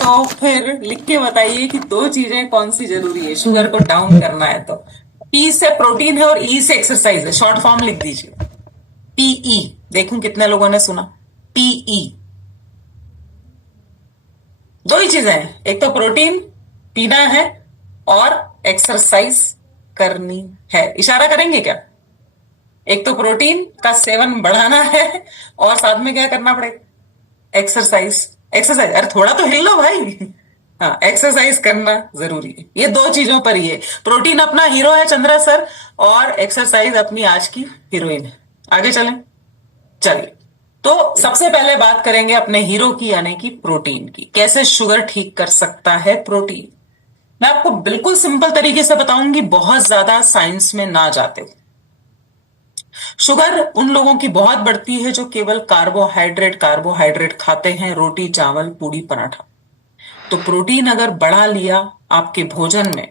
तो फिर लिख के बताइए कि दो चीजें कौन सी जरूरी है शुगर को डाउन करना है तो। पी से प्रोटीन है और ई से एक्सरसाइज है। शॉर्ट फॉर्म लिख दीजिए पीई। देखूं कितने लोगों ने सुना पीई। दो ही चीजें हैं, एक तो प्रोटीन पीना है और एक्सरसाइज करनी है। इशारा करेंगे क्या? एक तो प्रोटीन का सेवन बढ़ाना है और साथ में क्या करना पड़ेगा? एक्सरसाइज। एक्सरसाइज, अरे थोड़ा तो हिल लो भाई। हाँ, एक्सरसाइज करना जरूरी है। ये दो चीजों पर ही है। प्रोटीन अपना हीरो है चंद्रा सर, और एक्सरसाइज अपनी आज की हीरोइन है। आगे चलें। चलिए, तो सबसे पहले बात करेंगे अपने हीरो की, यानी कि प्रोटीन की। कैसे शुगर ठीक कर सकता है प्रोटीन? मैं आपको बिल्कुल सिंपल तरीके से बताऊंगी, बहुत ज्यादा साइंस में ना जाते हुए। शुगर उन लोगों की बहुत बढ़ती है जो केवल कार्बोहाइड्रेट कार्बोहाइड्रेट खाते हैं, रोटी चावल पूड़ी पराठा। तो प्रोटीन अगर बढ़ा लिया आपके भोजन में,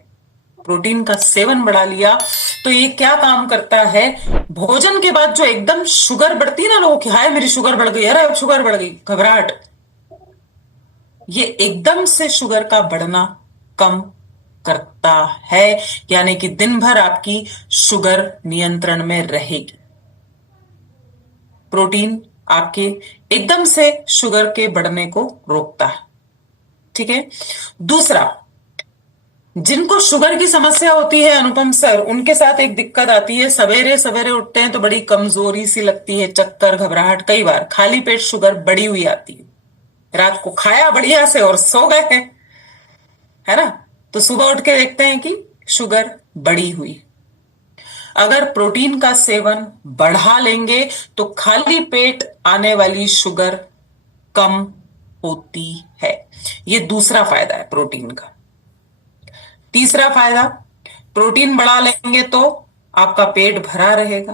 प्रोटीन का सेवन बढ़ा लिया, तो ये क्या काम करता है? भोजन के बाद जो एकदम शुगर बढ़ती है ना लोगों की, हाय मेरी शुगर बढ़ गई, अरे अब शुगर बढ़ गई, घबराहट, ये एकदम से शुगर का बढ़ना कम करता है। यानी कि दिन भर आपकी शुगर नियंत्रण में रहेगी। प्रोटीन आपके एकदम से शुगर के बढ़ने को रोकता है। ठीक है। दूसरा, जिनको शुगर की समस्या होती है अनुपम सर, उनके साथ एक दिक्कत आती है, सवेरे सवेरे उठते हैं तो बड़ी कमजोरी सी लगती है, चक्कर घबराहट, कई बार खाली पेट शुगर बढ़ी हुई आती है। रात को खाया बढ़िया से और सो गए हैं, है ना, तो सुबह उठ के देखते हैं कि शुगर बढ़ी हुई। अगर प्रोटीन का सेवन बढ़ा लेंगे तो खाली पेट आने वाली शुगर कम होती है। यह दूसरा फायदा है प्रोटीन का। तीसरा फायदा, प्रोटीन बढ़ा लेंगे तो आपका पेट भरा रहेगा।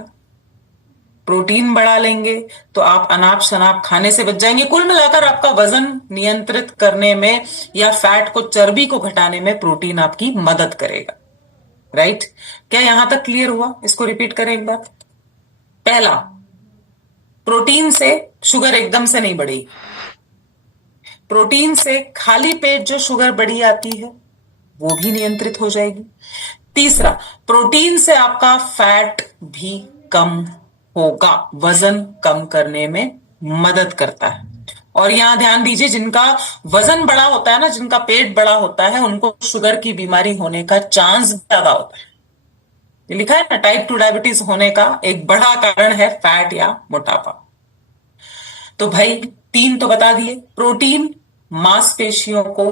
प्रोटीन बढ़ा लेंगे तो आप अनाप शनाप खाने से बच जाएंगे। कुल मिलाकर आपका वजन नियंत्रित करने में या फैट को, चर्बी को घटाने में प्रोटीन आपकी मदद करेगा। राइट? क्या यहां तक क्लियर हुआ? इसको रिपीट करें एक बार। पहला, प्रोटीन से शुगर एकदम से नहीं बढ़ेगी। प्रोटीन से खाली पेट जो शुगर बढ़ी आती है वो भी नियंत्रित हो जाएगी। तीसरा, प्रोटीन से आपका फैट भी कम होगा, वजन कम करने में मदद करता है। और यहां ध्यान दीजिए, जिनका वजन बड़ा होता है ना, जिनका पेट बड़ा होता है, उनको शुगर की बीमारी होने का चांस ज्यादा होता है। ये लिखा है ना, टाइप 2 डायबिटीज होने का एक बड़ा कारण है फैट या मोटापा। तो भाई तीन तो बता दिए। प्रोटीन मांसपेशियों को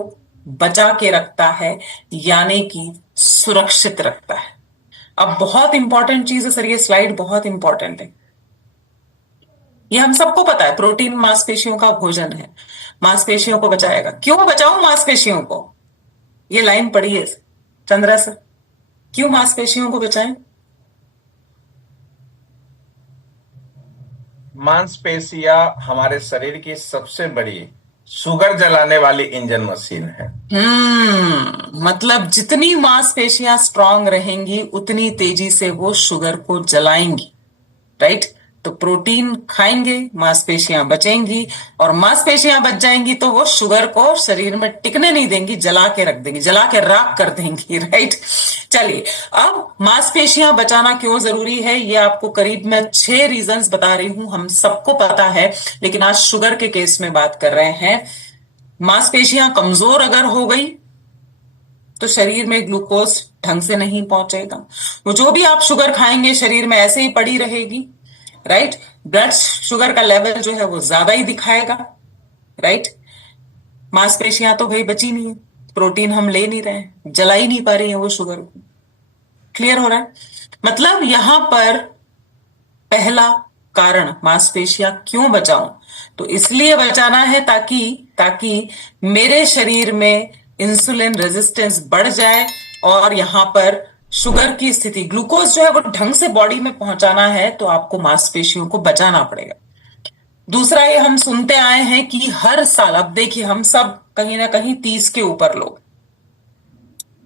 बचा के रखता है, यानी कि सुरक्षित रखता है। अब बहुत इंपॉर्टेंट चीज है सर, ये स्लाइड बहुत इंपॉर्टेंट है। ये हम सबको पता है, प्रोटीन मांसपेशियों का भोजन है, मांसपेशियों को बचाएगा। क्यों बचाऊं मांसपेशियों को? ये लाइन पढ़िए चंद्रा सर, क्यों मांसपेशियों को बचाएं? मांसपेशियां हमारे शरीर की सबसे बड़ी शुगर जलाने वाली इंजन मशीन है। मतलब जितनी मांसपेशियां स्ट्रांग रहेंगी उतनी तेजी से वो शुगर को जलाएंगी। राइट? तो प्रोटीन खाएंगे, मांसपेशियां बचेंगी, और मांसपेशियां बच जाएंगी तो वो शुगर को शरीर में टिकने नहीं देंगी, जला के रख देंगी, जला के राख कर देंगी। राइट? चलिए, अब मांसपेशियां बचाना क्यों जरूरी है, ये आपको करीब मैं 6 रीजंस बता रही हूं, हम सबको पता है, लेकिन आज शुगर के केस में बात कर रहे हैं। मांसपेशियां कमजोर अगर हो गई तो शरीर में ग्लूकोज ढंग से नहीं पहुंचेगा, वो जो भी आप शुगर खाएंगे शरीर में ऐसे ही पड़ी रहेगी। राइट? ब्लड शुगर का लेवल जो है वो ज्यादा ही दिखाएगा। राइट? मांसपेशियां तो भाई बची नहीं है, प्रोटीन हम ले नहीं रहे हैं, जला ही नहीं पा रही है वो शुगर को। क्लियर हो रहा है? मतलब यहां पर पहला कारण, मांसपेशियां क्यों बचाऊं? तो इसलिए बचाना है ताकि ताकि मेरे शरीर में इंसुलिन रेजिस्टेंस बढ़ जाए, और यहां पर शुगर की स्थिति, ग्लूकोज जो है वो ढंग से बॉडी में पहुंचाना है, तो आपको मांसपेशियों को बचाना पड़ेगा। दूसरा, ये हम सुनते आए हैं कि हर साल, अब देखिए हम सब कहीं ना कहीं 30 के ऊपर लोग,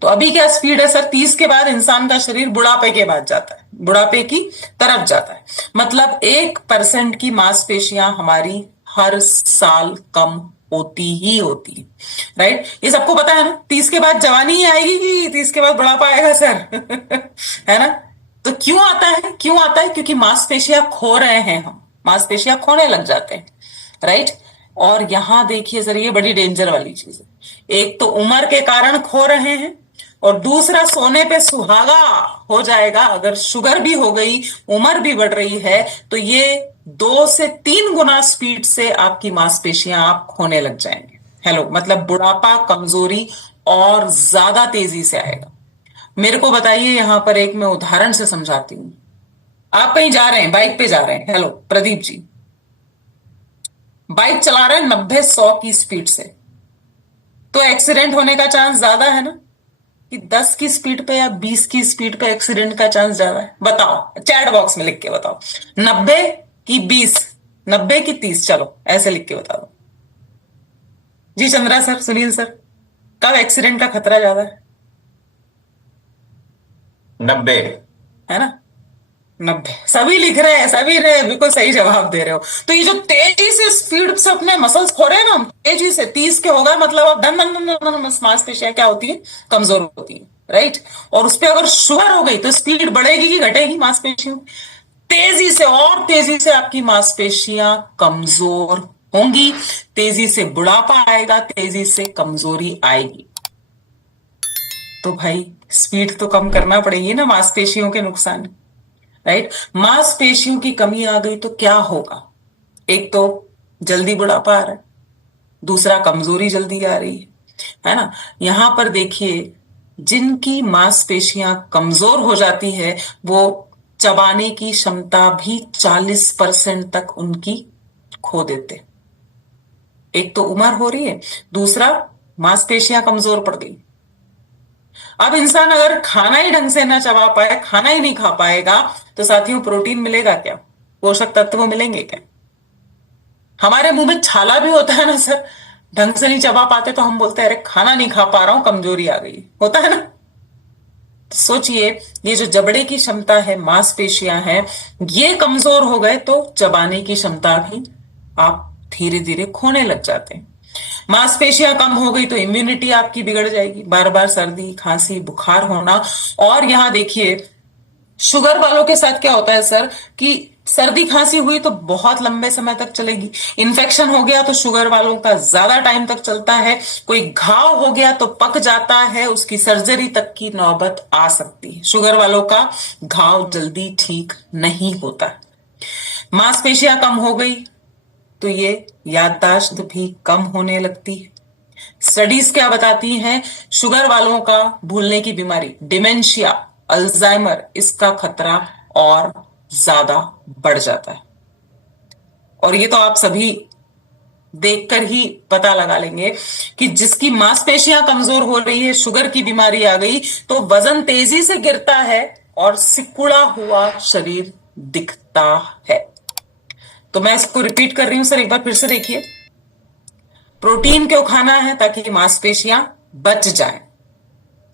तो अभी क्या स्पीड है सर, 30 के बाद इंसान का शरीर बुढ़ापे के बाद जाता है, बुढ़ापे की तरफ जाता है। मतलब 1% की मांसपेशियां हमारी हर साल कम होती ही होती है। राइट, ये सबको पता है ना। 30 के बाद जवानी ही आएगी कि 30 के बाद बुढ़ापा आएगा सर? है ना। तो क्यों आता है, क्यों आता है? क्योंकि मांसपेशियां खो रहे हैं, हम मांसपेशियां खोने लग जाते हैं। राइट, और यहां देखिए सर, ये बड़ी डेंजर वाली चीज है। एक तो उम्र के कारण खो रहे हैं, और दूसरा सोने पे सुहागा हो जाएगा अगर शुगर भी हो गई, उम्र भी बढ़ रही है, तो ये 2 से 3 गुना स्पीड से आपकी मांसपेशियां आप खोने लग जाएंगे। हेलो, मतलब बुढ़ापा, कमजोरी और ज्यादा तेजी से आएगा। मेरे को बताइए, यहां पर एक मैं उदाहरण से समझाती हूं। आप कहीं जा रहे हैं, बाइक पे जा रहे हैं, हेलो प्रदीप जी, बाइक चला रहे हैं 90-100 की स्पीड से, तो एक्सीडेंट होने का चांस ज्यादा है ना कि 10 की स्पीड पे या 20 की स्पीड पे एक्सीडेंट का चांस ज्यादा है? बताओ, चैट बॉक्स में लिख के बताओ। 90 की 20, 90 की 30, चलो ऐसे लिख के बता दो। जी चंद्रा सर, सुनील सर, कब एक्सीडेंट का खतरा ज्यादा 90। है ना? 90। सभी लिख रहे हैं, सभी रहे, बिल्कुल सही जवाब दे रहे हो। तो ये जो तेजी से स्पीड से अपने मसल्स खो रहे हैं ना हम, तेजी से 30 के हो गए, मतलब अब धन धन धन धन मांसपेशियां क्या होती है, कमजोर होती है। राइट, और उस पर अगर शुगर हो गई तो स्पीड बढ़ेगी कि घटेगी मांसपेशियों? तेजी से, और तेजी से आपकी मांसपेशियां कमजोर होंगी, तेजी से बुढ़ापा आएगा, तेजी से कमजोरी आएगी। तो भाई स्पीड तो कम करना पड़ेगी ना मांसपेशियों के नुकसान। राइट, मांसपेशियों की कमी आ गई तो क्या होगा? एक तो जल्दी बुढ़ापा आ रहा है, दूसरा कमजोरी जल्दी आ रही है ना। यहां पर देखिए, जिनकी मांसपेशियां कमजोर हो जाती है वो चबाने की क्षमता भी 40% तक उनकी खो देते। एक तो उम्र हो रही है, दूसरा मांसपेशियां कमजोर पड़ गई। अब इंसान अगर खाना ही ढंग से ना चबा पाए, खाना ही नहीं खा पाएगा, तो साथियों प्रोटीन मिलेगा क्या, पोषक तत्व मिलेंगे क्या? हमारे मुंह में छाला भी होता है ना सर, ढंग से नहीं चबा पाते तो हम बोलते हैं अरे खाना नहीं खा पा रहा हूं, कमजोरी आ गई, होता है ना। तो सोचिए, ये जो जबड़े की क्षमता है, मांसपेशियां हैं, ये कमजोर हो गए तो चबाने की क्षमता भी आप धीरे धीरे खोने लग जाते हैं। मांसपेशियां कम हो गई तो इम्यूनिटी आपकी बिगड़ जाएगी, बार बार सर्दी खांसी बुखार होना। और यहां देखिए, शुगर वालों के साथ क्या होता है सर कि सर्दी खांसी हुई तो बहुत लंबे समय तक चलेगी, इन्फेक्शन हो गया तो शुगर वालों का ज्यादा टाइम तक चलता है, कोई घाव हो गया तो पक जाता है, उसकी सर्जरी तक की नौबत आ सकती है। शुगर वालों का घाव जल्दी ठीक नहीं होता। मांसपेशियां कम हो गई तो ये याददाश्त भी कम होने लगती है। स्टडीज क्या बताती हैं? शुगर वालों का भूलने की बीमारी, डिमेंशिया, अल्जाइमर, इसका खतरा और ज्यादा बढ़ जाता है। और ये तो आप सभी देखकर ही पता लगा लेंगे कि जिसकी मांसपेशियां कमजोर हो रही है, शुगर की बीमारी आ गई, तो वजन तेजी से गिरता है और सिकुड़ा हुआ शरीर दिखता है। तो मैं इसको रिपीट कर रही हूं सर, एक बार फिर से देखिए। प्रोटीन क्यों खाना है? ताकि मांसपेशियां बच जाएं।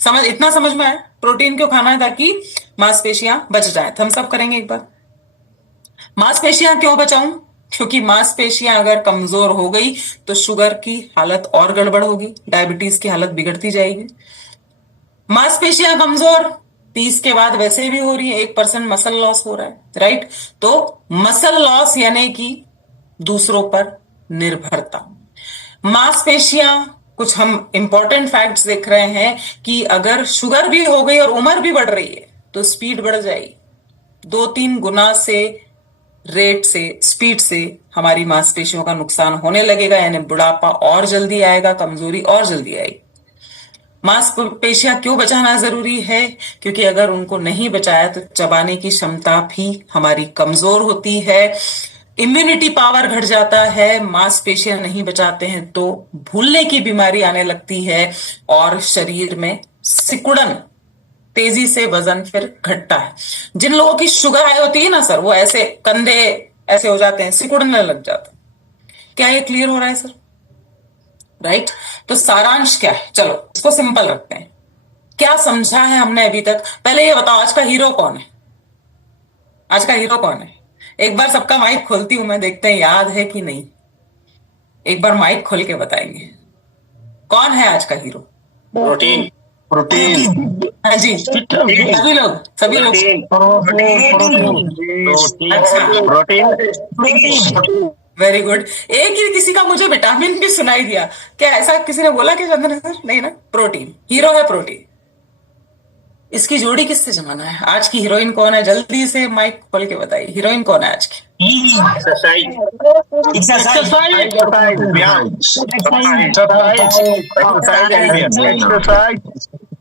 समझ, इतना समझ में आया? प्रोटीन क्यों खाना है? ताकि मांसपेशियां बच जाएं। थम्स अप करेंगे एक बार। मांसपेशियां क्यों बचाऊं? क्योंकि मांसपेशियां अगर कमजोर हो गई तो शुगर की हालत और गड़बड़ होगी, डायबिटीज की हालत बिगड़ती जाएगी। मांसपेशियां कमजोर 30 के बाद वैसे भी हो रही है, 1% मसल लॉस हो रहा है। राइट, तो मसल लॉस यानी कि दूसरों पर निर्भरता। मांसपेशियां, कुछ हम इंपॉर्टेंट फैक्ट्स देख रहे हैं कि अगर शुगर भी हो गई और उम्र भी बढ़ रही है तो स्पीड बढ़ जाएगी, 2-3 गुना से रेट से, स्पीड से हमारी मांसपेशियों का नुकसान होने लगेगा, यानी बुढ़ापा और जल्दी आएगा, कमजोरी और जल्दी आएगी। मांसपेशियां क्यों बचाना जरूरी है? क्योंकि अगर उनको नहीं बचाया तो चबाने की क्षमता भी हमारी कमजोर होती है, इम्यूनिटी पावर घट जाता है, मांसपेशियां नहीं बचाते हैं तो भूलने की बीमारी आने लगती है और शरीर में सिकुड़न, तेजी से वजन फिर घटता है। जिन लोगों की शुगर हाई होती है ना सर, वो ऐसे कंधे ऐसे हो जाते हैं, सिकुड़ने लग जाते हैं। क्या ये क्लियर हो रहा है सर? राइट, तो सारांश क्या है? चलो इसको सिंपल रखते हैं। क्या समझा है हमने अभी तक? पहले ये बताओ, आज का हीरो कौन है? आज का हीरो कौन है? एक बार सबका माइक खोलती हूं मैं, देखते हैं याद है कि नहीं। एक बार माइक खोल के बताएंगे कौन है आज का हीरो। प्रोटीन। प्रोटीन। हाँ जी, सभी लोग अच्छा, प्रोटीन। Very good. एक ही किसी का मुझे विटामिन भी सुनाई दिया, क्या ऐसा किसी ने बोला कि चंदन सर? नहीं ना, प्रोटीन हीरो है प्रोटीन। इसकी जोड़ी किससे जमाना है? आज की हीरोइन कौन है? जल्दी से माइक खोल के बताइए, हीरोइन कौन है आज की? एक्सरसाइज।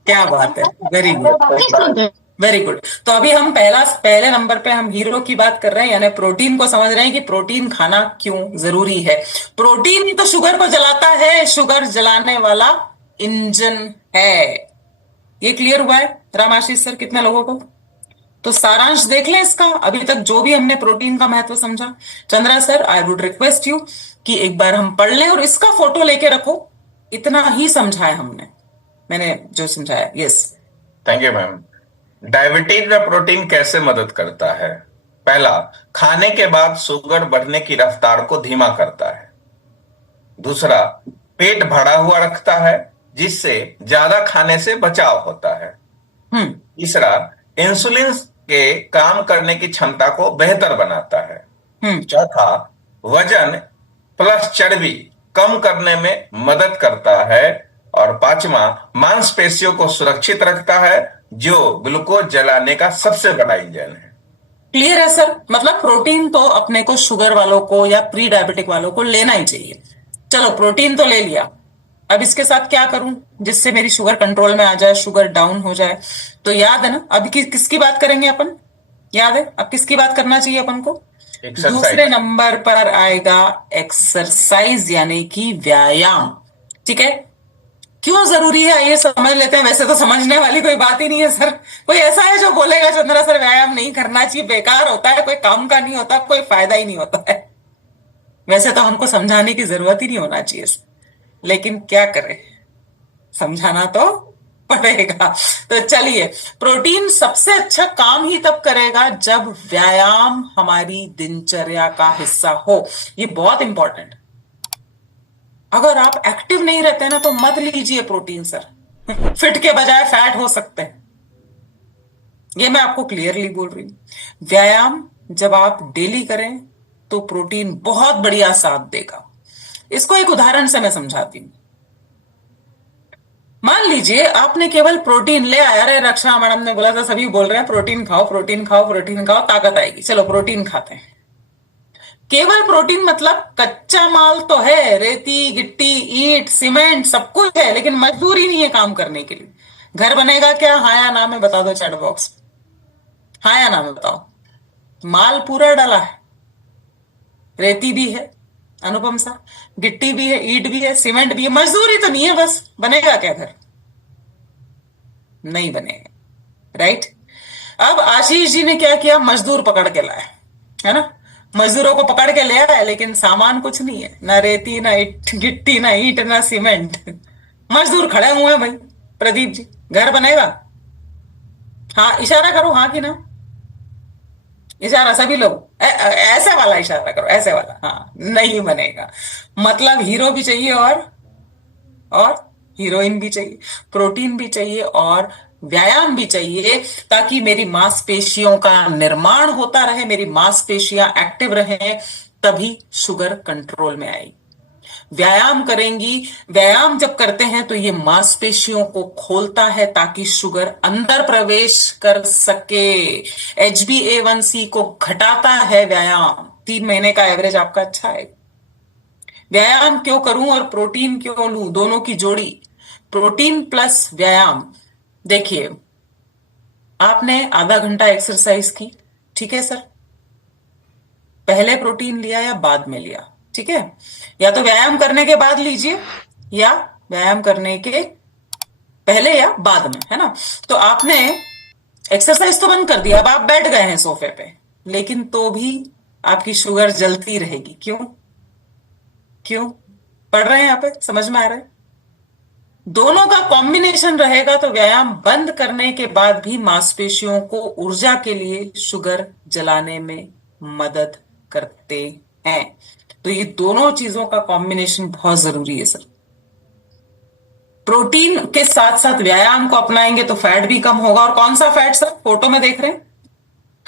क्या बात है, वेरी गुड वेरी गुड। तो अभी हम पहले नंबर पे हम हीरो की बात कर रहे हैं, यानी प्रोटीन को समझ रहे हैं कि प्रोटीन खाना क्यों जरूरी है। प्रोटीन ही तो शुगर को जलाता है, शुगर जलाने वाला इंजन है। ये क्लियर हुआ है रामाशीष सर कितने लोगों को? तो सारांश देख लें इसका, अभी तक जो भी हमने प्रोटीन का महत्व समझा। Chandra sir, I would request you कि एक बार हम पढ़ लें और इसका फोटो लेके रखो। इतना ही समझाया हमने, मैंने जो समझाया। Yes, thank you ma'am. Diabetes में प्रोटीन कैसे मदद करता है? पहला, खाने के बाद शुगर बढ़ने की रफ्तार को धीमा करता है। दूसरा, पेट भरा हुआ रखता है जिससे ज्यादा खाने से बचाव होता है। तीसरा, इंसुलिन के काम करने की क्षमता को बेहतर बनाता है। चौथा, वजन प्लस चर्बी कम करने में मदद करता है। और पांचवा, मांसपेशियों को सुरक्षित रखता है जो ग्लूकोज जलाने का सबसे बड़ा इंजन है। क्लियर है सर? मतलब प्रोटीन तो अपने को शुगर वालों को या प्री डायबिटिक वालों को लेना ही चाहिए। चलो प्रोटीन तो ले लिया, अब इसके साथ क्या करूं जिससे मेरी शुगर कंट्रोल में आ जाए, शुगर डाउन हो जाए? तो याद है ना, अभी किसकी बात करेंगे अपन? याद है अब किसकी बात करना चाहिए अपन को? दूसरे नंबर पर आएगा एक्सरसाइज, यानी कि व्यायाम। ठीक है, क्यों जरूरी है ये समझ लेते हैं। वैसे तो समझने वाली कोई बात ही नहीं है सर। कोई ऐसा है जो बोलेगा चंद्रा सर व्यायाम नहीं करना चाहिए, बेकार होता है, कोई काम का नहीं होता, कोई फायदा ही नहीं होता है? वैसे तो हमको समझाने की जरूरत ही नहीं होना चाहिए, लेकिन क्या करें, समझाना तो पड़ेगा। तो चलिए, प्रोटीन सबसे अच्छा काम ही तब करेगा जब व्यायाम हमारी दिनचर्या का हिस्सा हो। ये बहुत इंपॉर्टेंट। अगर आप एक्टिव नहीं रहते ना तो मत लीजिए प्रोटीन सर, फिट के बजाय फैट हो सकते हैं। ये मैं आपको क्लियरली बोल रही हूं। व्यायाम जब आप डेली करें तो प्रोटीन बहुत बढ़िया साथ देगा। इसको एक उदाहरण से मैं समझाती हूं। मान लीजिए आपने केवल प्रोटीन ले आया, अरे रक्षा मैडम ने बोला था, सभी बोल रहे हैं प्रोटीन खाओ प्रोटीन खाओ प्रोटीन खाओ ताकत आएगी, चलो प्रोटीन खाते हैं। केवल प्रोटीन मतलब कच्चा माल तो है, रेती गिट्टी ईंट सीमेंट सब कुछ है, लेकिन मजदूरी नहीं है काम करने के लिए। घर बनेगा क्या? हाँ या ना में बता दो चैट बॉक्स, हाँ या ना में बताओ। माल पूरा डाला है, रेती भी है अनुपम सा, गिट्टी भी है, ईंट भी है, सीमेंट भी है, मजदूरी तो नहीं है, बस बनेगा क्या घर? नहीं बनेगा, राइट? अब आशीष जी ने क्या किया, मजदूर पकड़ के लाया, है ना? मजदूरों को पकड़ के ले आया, लेकिन सामान कुछ नहीं है, ना रेती ना गिट्टी ना ईंट ना सीमेंट। मजदूर खड़े हुए हैं भाई। प्रदीप जी, घर बनेगा? हाँ इशारा करो, हाँ कि ना? इशारा सभी लोग, ऐसे वाला इशारा करो, ऐसे वाला। हाँ, नहीं बनेगा। मतलब हीरो भी चाहिए और हीरोइन भी चाहिए, प्रोटीन भी चाहिए और व्यायाम भी चाहिए, ताकि मेरी मांसपेशियों का निर्माण होता रहे, मेरी मांसपेशियां एक्टिव रहें, तभी शुगर कंट्रोल में आएगी। व्यायाम करेंगी, व्यायाम जब करते हैं तो ये मांसपेशियों को खोलता है ताकि शुगर अंदर प्रवेश कर सके। HbA1c को घटाता है व्यायाम। 3 महीने का एवरेज आपका अच्छा है। व्यायाम क्यों करूं और प्रोटीन क्यों लूं? दोनों की जोड़ी, प्रोटीन प्लस व्यायाम। देखिए, आपने आधा घंटा एक्सरसाइज की, ठीक है सर? पहले प्रोटीन लिया या बाद में लिया? ठीक है, या तो व्यायाम करने के बाद लीजिए या व्यायाम करने के पहले या बाद में, है ना? तो आपने एक्सरसाइज तो बंद कर दिया, अब आप बैठ गए हैं सोफे पे, लेकिन तो भी आपकी शुगर जलती रहेगी। क्यों? क्यों? पढ़ रहे हैं यहाँ पे, समझ में आ रहा है? दोनों का कॉम्बिनेशन रहेगा तो व्यायाम बंद करने के बाद भी मांसपेशियों को ऊर्जा के लिए शुगर जलाने में मदद करते हैं। तो ये दोनों चीजों का कॉम्बिनेशन बहुत जरूरी है सर। प्रोटीन के साथ साथ व्यायाम को अपनाएंगे तो फैट भी कम होगा। और कौन सा फैट सर? फोटो में देख रहे हैं,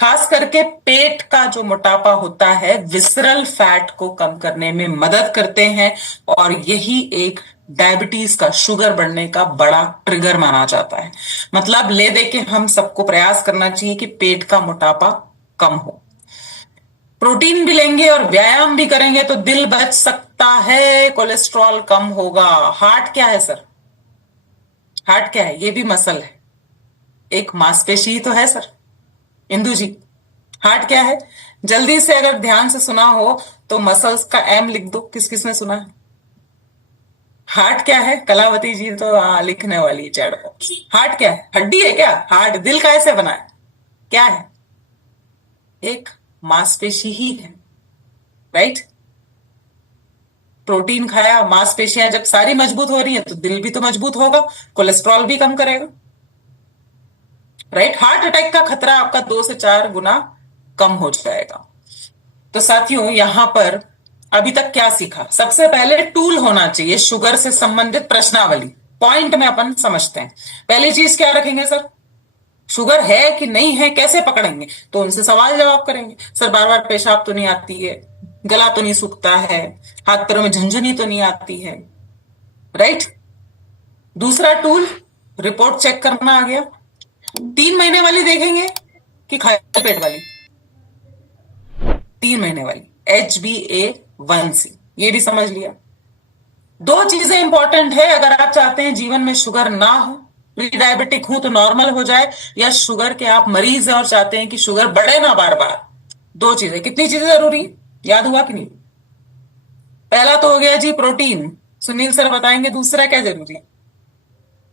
खास करके पेट का जो मोटापा होता है विसरल फैट को कम करने में मदद करते हैं, और यही एक डायबिटीज का, शुगर बढ़ने का बड़ा ट्रिगर माना जाता है। मतलब ले दे के हम सबको प्रयास करना चाहिए कि पेट का मोटापा कम हो। प्रोटीन भी लेंगे और व्यायाम भी करेंगे तो दिल बच सकता है, कोलेस्ट्रॉल कम होगा। हार्ट क्या है सर? हार्ट क्या है? ये भी मसल है, एक मांसपेशी ही तो है सर। इंदु जी, हार्ट क्या है? जल्दी से अगर ध्यान से सुना हो तो मसल्स का एम लिख दो। किस किस ने सुना है? हार्ट क्या है? कलावती जी तो लिखने वाली चैट बॉक्स। हार्ट क्या है? हड्डी है क्या? हार्ट दिल कैसे बना है? क्या है? एक मांसपेशी ही है, राइट? प्रोटीन खाया, मांसपेशियां जब सारी मजबूत हो रही हैं तो दिल भी तो मजबूत होगा, कोलेस्ट्रॉल भी कम करेगा, राइट? हार्ट अटैक का खतरा आपका 2 से 4 गुना कम हो जाएगा। तो साथियों, यहां पर अभी तक क्या सीखा? सबसे पहले टूल होना चाहिए शुगर से संबंधित प्रश्नावली। पॉइंट में अपन समझते हैं। पहली चीज क्या रखेंगे सर? शुगर है कि नहीं है कैसे पकड़ेंगे? तो उनसे सवाल जवाब करेंगे। सर बार बार पेशाब तो नहीं आती है, गला तो नहीं सूखता है, हाथ पैरों में झुंझुनी तो नहीं आती है, राइट? दूसरा टूल रिपोर्ट चेक करना आ गया। 3 महीने वाली देखेंगे कि खाली पेट वाली? 3 महीने वाली, HbA1c, ये भी समझ लिया। 2 चीजें इंपॉर्टेंट है अगर आप चाहते हैं जीवन में शुगर ना हो, प्री डायबिटिक हूं तो नॉर्मल हो जाए, या शुगर के आप मरीज हैं और चाहते हैं कि शुगर बढ़े ना बार बार। 2 चीजें, कितनी चीजें जरूरी? याद हुआ कि नहीं? पहला तो हो गया जी प्रोटीन, सुनील सर बताएंगे। दूसरा क्या जरूरी?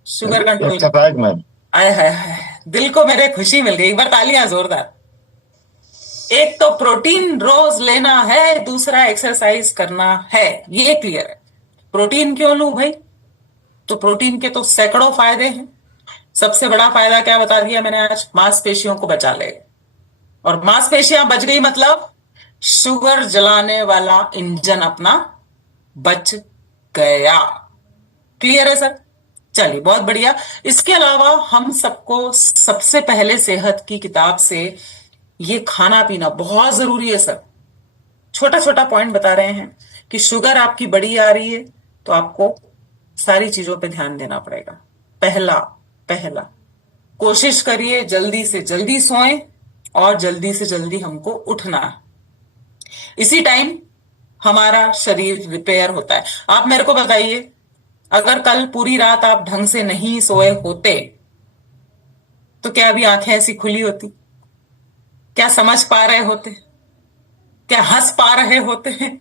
Sugar control. Exercise ma'am. आय हाय हाय, दिल को मेरे खुशी मिल गई। एक बार तालियां जोरदार। एक तो प्रोटीन रोज लेना है, दूसरा एक्सरसाइज करना है, ये क्लियर है। प्रोटीन क्यों लूं भाई? तो प्रोटीन के तो सैकड़ों फायदे हैं। सबसे बड़ा फायदा क्या बता दिया मैंने आज? मांसपेशियों को बचा लेगा। और मांसपेशियां बच गई मतलब शुगर जलाने वाला इंजन अपना बच गया। क्लियर है सर? चलिए, बहुत बढ़िया। इसके अलावा हम सबको सबसे पहले सेहत की किताब से ये खाना पीना बहुत जरूरी है सर। छोटा छोटा पॉइंट बता रहे हैं कि शुगर आपकी बड़ी आ रही है तो आपको सारी चीजों पे ध्यान देना पड़ेगा। पहला पहला कोशिश करिए जल्दी से जल्दी सोएं और जल्दी से जल्दी हमको उठना है। इसी टाइम हमारा शरीर रिपेयर होता है। आप मेरे को बताइए, अगर कल पूरी रात आप ढंग से नहीं सोए होते तो क्या अभी आंखें ऐसी खुली होती? क्या समझ पा रहे होते? क्या हंस पा रहे होते हैं?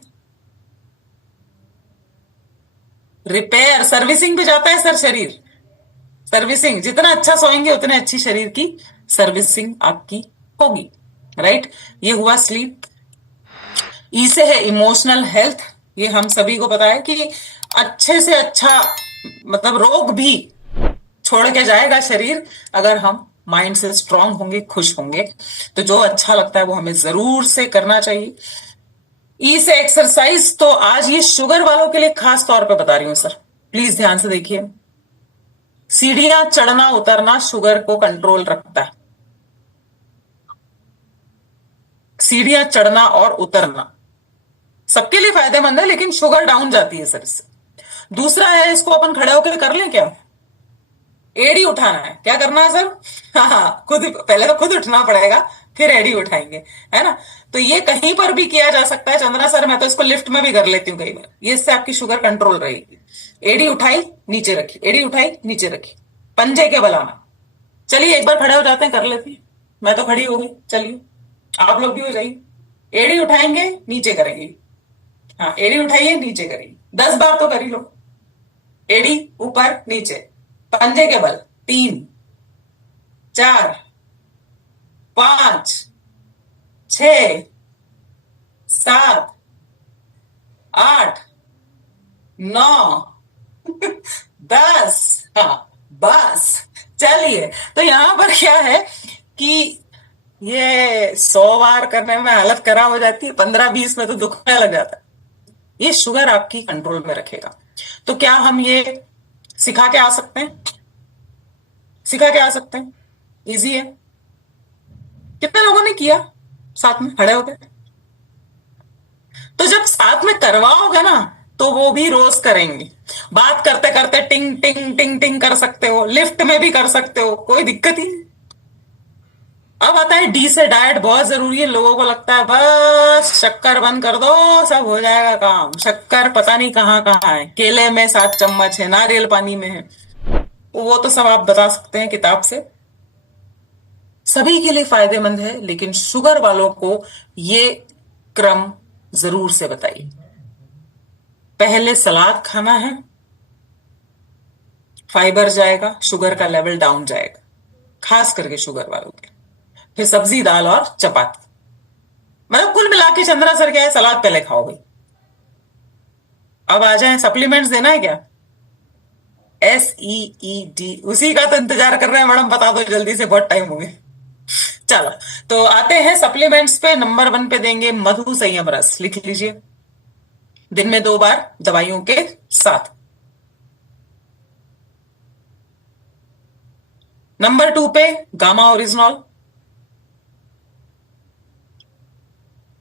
रिपेयर, सर्विसिंग पे जाता है सर शरीर। सर्विसिंग, जितना अच्छा सोएंगे उतने अच्छी शरीर की सर्विसिंग आपकी होगी, राइट? ये हुआ स्लीप। ई से है इमोशनल हेल्थ। ये हम सभी को पता है कि अच्छे से अच्छा, मतलब रोग भी छोड़ के जाएगा शरीर अगर हम माइंड से स्ट्रांग होंगे, खुश होंगे। तो जो अच्छा लगता है वो हमें जरूर से करना चाहिए। ई से एक्सरसाइज, तो आज ये शुगर वालों के लिए खास तौर पे बता रही हूं सर, प्लीज ध्यान से देखिए। सीढ़ियां चढ़ना उतरना शुगर को कंट्रोल रखता है। सीढ़ियां चढ़ना और उतरना सबके लिए फायदेमंद है, लेकिन शुगर डाउन जाती है सर इससे। दूसरा है, इसको अपन खड़े होकर कर लें क्या? एड़ी उठाना है। क्या करना है सर? हाँ, खुद, पहले तो खुद उठना पड़ेगा, फिर एड़ी उठाएंगे, है ना? तो ये कहीं पर भी किया जा सकता है चंद्रा सर, मैं तो इसको लिफ्ट में भी कर लेती हूँ कई बार। ये इससे आपकी शुगर कंट्रोल रहेगी। एड़ी उठाई नीचे रखी, एड़ी उठाई नीचे रखी, पंजे के बल आना। चलिए एक बार खड़े हो जाते हैं, कर लेते हैं। मैं तो खड़ी हो गई, चलिए आप लोग भी हो जाइए। एड़ी उठाएंगे, नीचे करेंगे। हाँ, एड़ी उठाइए, नीचे करिए। 10 बार तो कर ही लो। एड़ी ऊपर नीचे, पंजे के बल, 3 4 5 6 7 8 9 10। हाँ बस, चलिए। तो यहां पर क्या है कि ये 100 बार करने में हालत खराब हो जाती है, 15-20 में तो दुखने लग जाता है। ये शुगर आपकी कंट्रोल में रखेगा। तो क्या हम ये सिखा के आ सकते हैं? सिखा के आ सकते हैं, इजी है। कितने लोगों ने किया साथ में खड़े होकर? तो जब साथ में करवाओगे ना तो वो भी रोज करेंगे। बात करते करते टिंग टिंग टिंग टिंग कर सकते हो, लिफ्ट में भी कर सकते हो, कोई दिक्कत ही नहीं। अब आता है डी से डाइट बहुत जरूरी है। लोगों को लगता है बस शक्कर बंद कर दो सब हो जाएगा काम। शक्कर पता नहीं कहाँ कहाँ है, केले में 7 चम्मच है, नारियल पानी में है। वो तो सब आप बता सकते हैं किताब से। सभी के लिए फायदेमंद है, लेकिन शुगर वालों को ये क्रम जरूर से बताइए। पहले सलाद खाना है, फाइबर जाएगा, शुगर का लेवल डाउन जाएगा, खास करके शुगर वालों के। फिर सब्जी, दाल और चपाती। मतलब कुल मिला के चंद्रा सर क्या है, सलाद पहले खाओ भाई। अब आ जाए, सप्लीमेंट्स देना है क्या? SEED, उसी का तो इंतजार कर रहे हैं मैडम, बता दो जल्दी से, बहुत टाइम हो गया। चलो तो आते हैं सप्लीमेंट्स पे। नंबर 1 पे देंगे मधु संयम रस, लिख लीजिए, दिन में 2 बार दवाइयों के साथ। नंबर 2 पे गामा ओरिजिनॉल,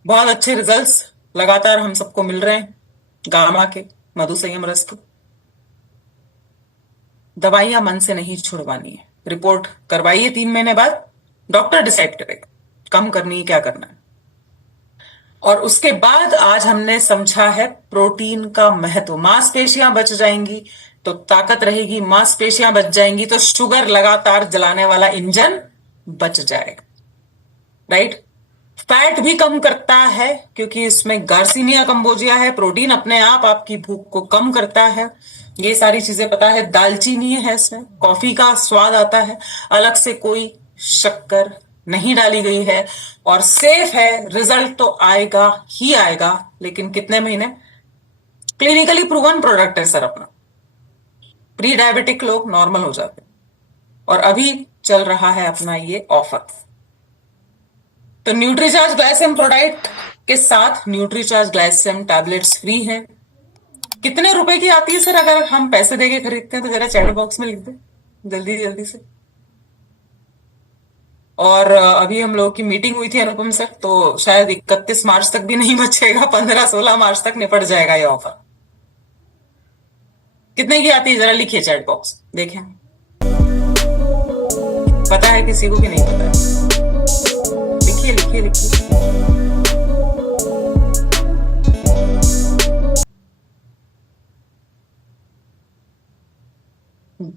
बहुत अच्छे रिजल्ट्स लगातार हम सबको मिल रहे हैं गामा के, मधु संयम रस के। दवाइयां मन से नहीं छुड़वानी है, रिपोर्ट करवाइए 3 महीने बाद, डॉक्टर डिसाइड करेगा कम करनी है क्या करना है। और उसके बाद आज हमने समझा है प्रोटीन का महत्व। मांसपेशियां बच जाएंगी तो ताकत रहेगी, मांसपेशियां बच जाएंगी तो शुगर लगातार जलाने वाला इंजन बच जाएगा, राइट। फैट भी कम करता है क्योंकि इसमें गार्सिनिया कंबोजिया है। प्रोटीन अपने आप आपकी भूख को कम करता है, ये सारी चीजें पता है। दालचीनी है इसमें, कॉफी का स्वाद आता है, अलग से कोई शक्कर नहीं डाली गई है, और सेफ है। रिजल्ट तो आएगा ही आएगा, लेकिन कितने महीने? क्लिनिकली प्रूवन प्रोडक्ट है सर अपना। प्री डायबिटिक लोग नॉर्मल हो जाते हैं, और अभी चल रहा है अपना ये ऑफर। तो न्यूट्रीचार्ज ग्लाइसेम प्रोडक्ट के साथ न्यूट्रीचार्ज ग्लाइसेम टैबलेट्स फ्री हैं। कितने रुपए की आती है सर अगर हम पैसे देके खरीदते हैं? तो जरा चैट बॉक्स में लिख दे जल्दी जल्दी से। और अभी हम लोगों की मीटिंग हुई थी अनुपम सर, तो शायद 31 मार्च तक भी नहीं बचेगा, 15-16 मार्च तक निपट जाएगा ये ऑफर। कितने की आती है जरा लिखिए चैट बॉक्स, देखें पता है किसी को कि नहीं पता है? लिखिए लिखिए लिखिए।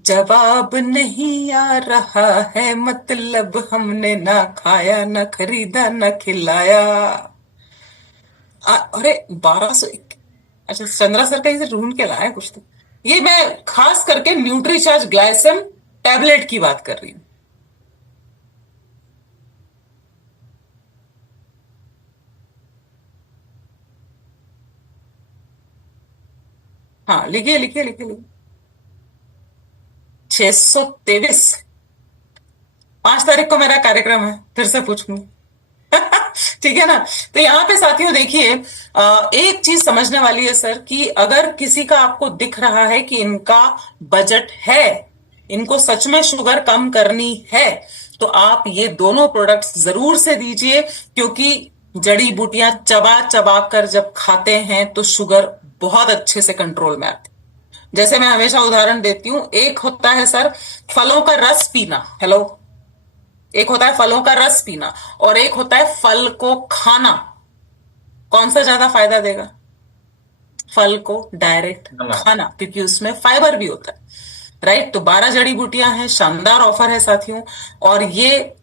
जवाब नहीं आ रहा है, मतलब हमने ना खाया, ना खरीदा, ना खिलाया। अरे 1200। अच्छा चंद्रा सर कहीं से ढूंढ के लाया कुछ तो। ये मैं खास करके न्यूट्रीचार्ज ग्लाइसेम टैबलेट की बात कर रही हूं। हाँ लिखिए लिखिए लिखिए लिखिए। 623। 5 तारीख को मेरा कार्यक्रम है, फिर से पूछूंगी। ठीक है ना। तो यहाँ पे साथियों देखिए, एक चीज समझने वाली है सर कि अगर किसी का आपको दिख रहा है कि इनका बजट है, इनको सच में शुगर कम करनी है, तो आप ये दोनों प्रोडक्ट्स जरूर से दीजिए, क्योंकि जड़ी बूटियां चबा चबा कर जब खाते हैं तो शुगर बहुत अच्छे से कंट्रोल में आती है। जैसे मैं हमेशा उदाहरण देती हूं, एक होता है सर फलों का रस पीना, हेलो, एक होता है फलों का रस पीना और एक होता है फल को खाना। कौन सा ज्यादा फायदा देगा? फल को डायरेक्ट खाना, क्योंकि उसमें फाइबर भी होता है, राइट। तो 12 जड़ी बूटियां हैं, शानदार ऑफर है साथियों, और ये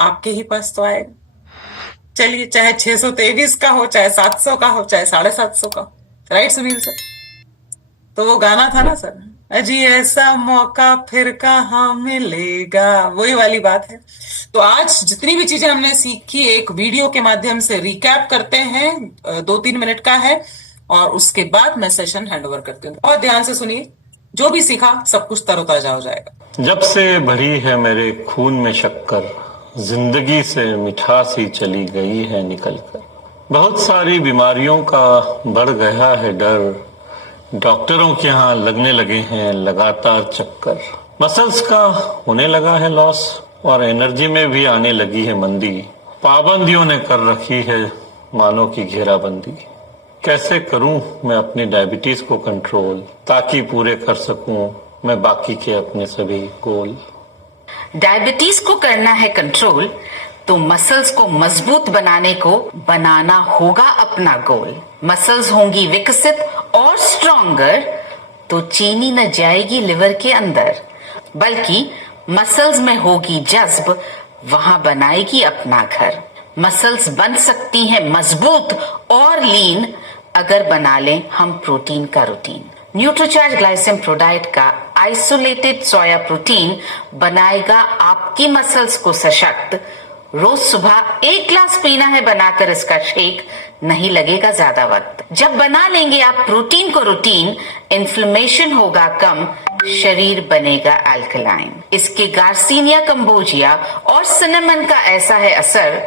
आपके ही पास तो आएगा। चलिए, चाहे 623 का हो, चाहे 700 का हो, चाहे 750 का हो, राइट सुनील सर। तो वो गाना था ना सर, अजी ऐसा मौका फिर कहाँ मिलेगा, वही वाली बात है। तो आज जितनी भी चीजें हमने सीखी एक वीडियो के माध्यम से रिकैप करते हैं, 2-3 मिनट का है, और उसके बाद मैं सेशन हैंड ओवर करती हूँ। बहुत ध्यान से सुनिए, जो भी सीखा सब कुछ तरोताजा हो जाएगा। जब से भरी है मेरे खून में शक्कर, जिंदगी से मिठासी चली गई है निकल कर। बहुत सारी बीमारियों का बढ़ गया है डर। डॉक्टरों के यहाँ लगने लगे हैं लगातार चक्कर। मसल्स का होने लगा है लॉस और एनर्जी में भी आने लगी है मंदी। पाबंदियों ने कर रखी है मानों की घेराबंदी। कैसे करूं मैं अपनी डायबिटीज को कंट्रोल, ताकि पूरे कर सकूं मैं बाकी के अपने सभी गोल। डायबिटीज को करना है कंट्रोल, तो मसल्स को मजबूत बनाने को बनाना होगा अपना गोल। मसल्स होंगी विकसित और स्ट्रॉन्गर, तो चीनी न जाएगी लिवर के अंदर, बल्कि मसल्स में होगी जज्ब, वहां बनाएगी अपना घर। मसल्स बन सकती हैं मजबूत और लीन, अगर बना लें हम प्रोटीन का रूटीन। न्यूट्रीचार्ज ग्लाइसिम प्रोडाइट का आइसोलेटेड सोया प्रोटीन बनाएगा आपकी मसल्स को सशक्त। रोज सुबह 1 ग्लास पीना है बनाकर इसका शेक, नहीं लगेगा ज्यादा वक्त। जब बना लेंगे आप प्रोटीन को रूटीन, इन्फ्लेमेशन होगा कम, शरीर बनेगा अल्कलाइन। इसके गार्सिनिया कंबोजिया और सिनेमन का ऐसा है असर,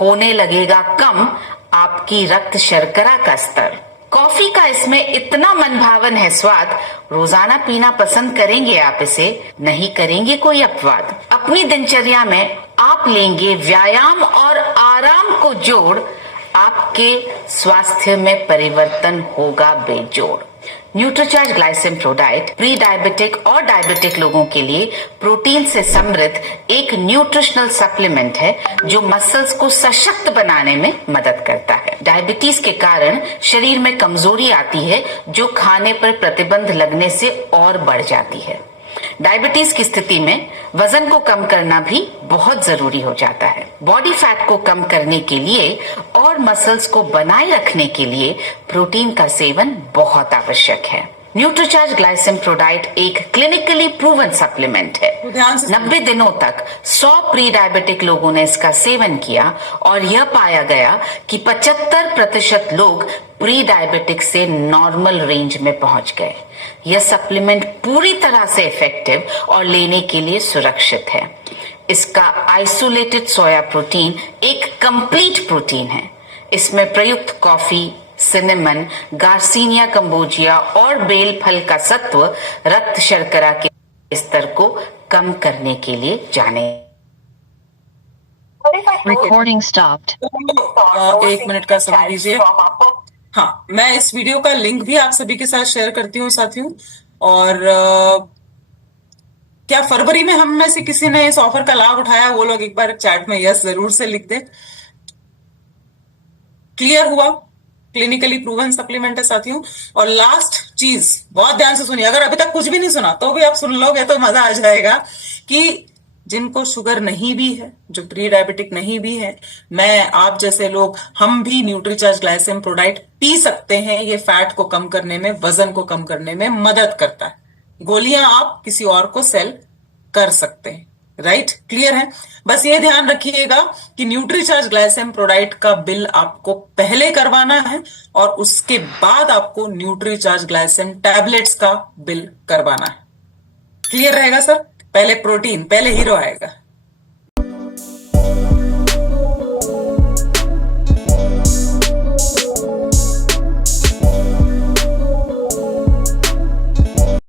होने लगेगा कम आपकी रक्त शर्करा का स्तर। कॉफी का इसमें इतना मनभावन है स्वाद, रोजाना पीना पसंद करेंगे आप इसे, नहीं करेंगे कोई अपवाद। अपनी दिनचर्या में आप लेंगे व्यायाम और आराम को जोड़, आपके स्वास्थ्य में परिवर्तन होगा बेजोड़। न्यूट्रीचार्ज ग्लाइसिम प्रोडाइट प्री डायबिटिक और डायबिटिक लोगों के लिए प्रोटीन से समृद्ध एक न्यूट्रिशनल सप्लीमेंट है, जो मसल्स को सशक्त बनाने में मदद करता है। डायबिटीज के कारण शरीर में कमजोरी आती है, जो खाने पर प्रतिबंध लगने से और बढ़ जाती है। डायबिटीज की स्थिति में वजन को कम करना भी बहुत जरूरी हो जाता है। बॉडी फैट को कम करने के लिए और मसल्स को बनाए रखने के लिए प्रोटीन का सेवन बहुत आवश्यक है। न्यूट्रीचार्ज ग्लाइसिम प्रोडाइट एक क्लिनिकली प्रूवन सप्लीमेंट है। 90 दिनों तक 100 प्री डायबिटिक लोगों ने इसका सेवन किया और यह पाया गया कि 75% लोग प्री डायबिटिक से नॉर्मल रेंज में पहुंच गए। यह सप्लीमेंट पूरी तरह से इफेक्टिव और लेने के लिए सुरक्षित है। इसका आइसोलेटेड सोया प्रोटीन एक कंप्लीट प्रोटीन है। इसमें प्रयुक्त कॉफी, सिनेमन, गार्सिनिया कंबोजिया और बेल फल का सत्व रक्त शर्करा के स्तर को कम करने के लिए जाने। Recording stopped. तो 1 मिनट का समय दीजिए। हाँ, मैं इस वीडियो का लिंक भी आप सभी के साथ शेयर करती हूँ साथियों। और क्या फरवरी में हम में से किसी ने इस ऑफर का लाभ उठाया? वो लोग एक बार चैट में यस जरूर से लिख दे। क्लियर हुआ? क्लिनिकली प्रूवन सप्लीमेंट है साथियों। और लास्ट चीज बहुत ध्यान से सुनिए, अगर अभी तक कुछ भी नहीं सुना तो भी आप सुन लोगे तो मजा आ जाएगा, कि जिनको शुगर नहीं भी है, जो प्री डायबिटिक नहीं भी है, मैं आप जैसे लोग, हम भी न्यूट्रीचार्ज ग्लाइसिम प्रोडाइट पी सकते हैं। ये फैट को कम करने में, वजन को कम करने में मदद करता है। गोलियां आप किसी और को सेल कर सकते हैं। राइट? क्लियर है? बस ये ध्यान रखिएगा कि न्यूट्रीचार्ज ग्लाइसिम प्रोडाइट का बिल आपको पहले करवाना है और उसके बाद आपको न्यूट्रीचार्ज ग्लाइसिम टैबलेट्स का बिल करवाना है। क्लियर रहेगा सर? पहले प्रोटीन, पहले हीरो आएगा।